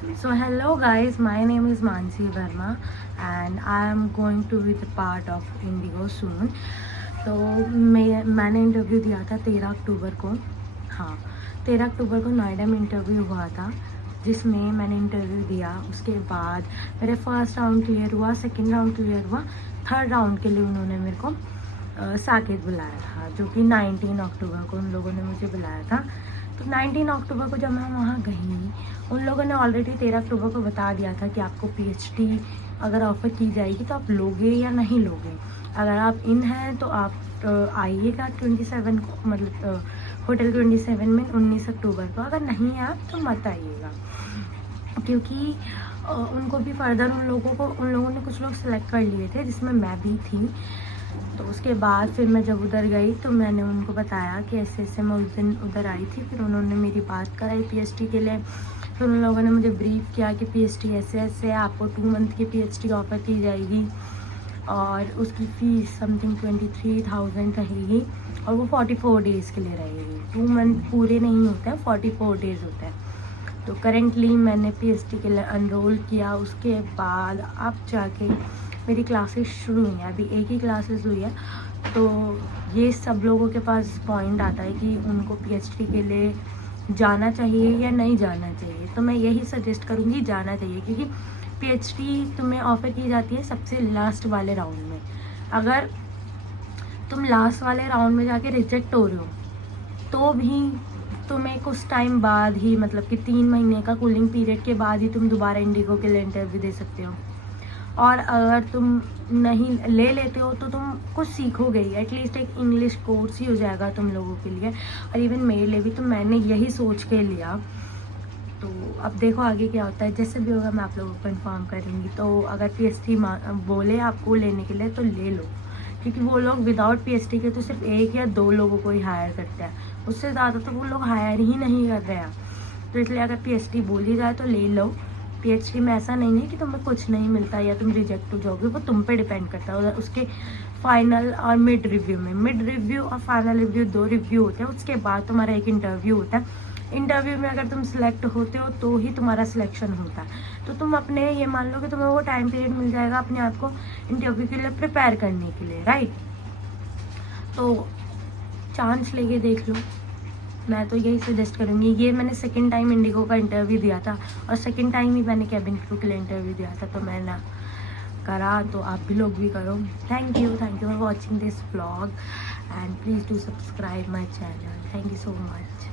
So hello guys, my name is Mansi Verma and I am going to be the part of Indigo soon. तो मैंने interview दिया था 13 अक्टूबर को। हाँ, 13 अक्टूबर को नोएडा में इंटरव्यू हुआ था, जिसमें मैंने इंटरव्यू दिया। उसके बाद मेरे फर्स्ट राउंड क्लियर हुआ, सेकंड राउंड क्लियर हुआ, थर्ड राउंड के लिए उन्होंने मेरे को साकेत बुलाया था, जो कि 19 अक्टूबर को उन लोगों ने मुझे बुलाया था। तो 19 अक्टूबर को जब मैं वहाँ गई, उन लोगों ने ऑलरेडी 13 अक्टूबर को बता दिया था कि आपको पीएचडी अगर ऑफ़र की जाएगी तो आप लोगे या नहीं लोगे। अगर आप इन हैं तो आप आइएगा 27 को, मतलब होटल 27 में 19 अक्टूबर को। अगर नहीं है आप तो मत आइएगा, क्योंकि उनको भी फर्दर उन लोगों ने कुछ लोग सेलेक्ट कर लिए थे, जिसमें मैं भी थी। तो उसके बाद फिर मैं जब उधर गई तो मैंने उनको बताया कि ऐसे ऐसे मैं उस दिन उधर आई थी। फिर उन्होंने मेरी बात कराई पीएचडी के लिए। फिर उन लोगों ने मुझे ब्रीफ किया कि पीएचडी ऐसे ऐसे आपको 2 मंथ की पीएचडी ऑफ़र की जाएगी और उसकी फ़ीस समथिंग 23,000 रहेगी और वो 44 डेज़ के लिए रहेगी। 2 मंथ पूरे नहीं होते हैं, 44 डेज़ होते हैं। तो करेंटली मैंने पीएचडी के लिए एनरोल किया। उसके बाद अब जाके मेरी क्लासेस शुरू हुई हैं। अभी एक ही क्लासेस हुई है। तो ये सब लोगों के पास पॉइंट आता है कि उनको पीएचडी के लिए जाना चाहिए या नहीं जाना चाहिए। तो मैं यही सजेस्ट करूँगी, जाना चाहिए, क्योंकि पीएचडी तुम्हें ऑफ़र की जाती है सबसे लास्ट वाले राउंड में। अगर तुम लास्ट वाले राउंड में जाके रिजेक्ट हो रहे हो तो भी तुम्हें कुछ टाइम बाद ही, मतलब कि 3 महीने का कूलिंग पीरियड के बाद ही तुम दोबारा इंडिगो के लिए इंटरव्यू दे सकते हो। और अगर तुम नहीं ले लेते हो तो तुम कुछ सीखोगे ही, एटलीस्ट एक इंग्लिश कोर्स ही हो जाएगा तुम लोगों के लिए, और इवन मेरे लिए भी। तो मैंने यही सोच के लिया। तो अब देखो आगे क्या होता है, जैसे भी होगा मैं आप लोगों को इन्फॉर्म करूँगी। तो अगर पीएचडी बोले आपको लेने के लिए तो ले लो, क्योंकि वो लोग विदाउट पीएचडी के तो सिर्फ 1 या 2 लोगों को ही हायर करते हैं, उससे ज़्यादा तो वो लोग हायर ही नहीं कर रहे हैं। तो इसलिए अगर पीएचडी बोली जाए तो ले लो। पीएचडी में ऐसा नहीं है कि तुम्हें कुछ नहीं मिलता या तुम रिजेक्ट हो जाओगे, वो तुम पे डिपेंड करता है। उसके फाइनल और मिड रिव्यू और फाइनल रिव्यू 2 रिव्यू होते हैं। उसके बाद तुम्हारा एक इंटरव्यू होता है। इंटरव्यू में अगर तुम सिलेक्ट होते हो तो ही तुम्हारा सिलेक्शन होता है। तो तुम अपने ये मान लो कि तुम्हें वो टाइम पीरियड मिल जाएगा अपने आप को इंटरव्यू के लिए प्रिपेयर करने के लिए, राइट। तो चांस लेके देख लो, मैं तो यही सजेस्ट करूँगी। ये मैंने सेकंड टाइम इंडिगो का इंटरव्यू दिया था और सेकंड टाइम ही मैंने कैबिन क्रू के लिए इंटरव्यू दिया था। तो मैंने करा, तो आप भी लोग भी करो। Thank you for watching this vlog and please do subscribe my channel. Thank you so much.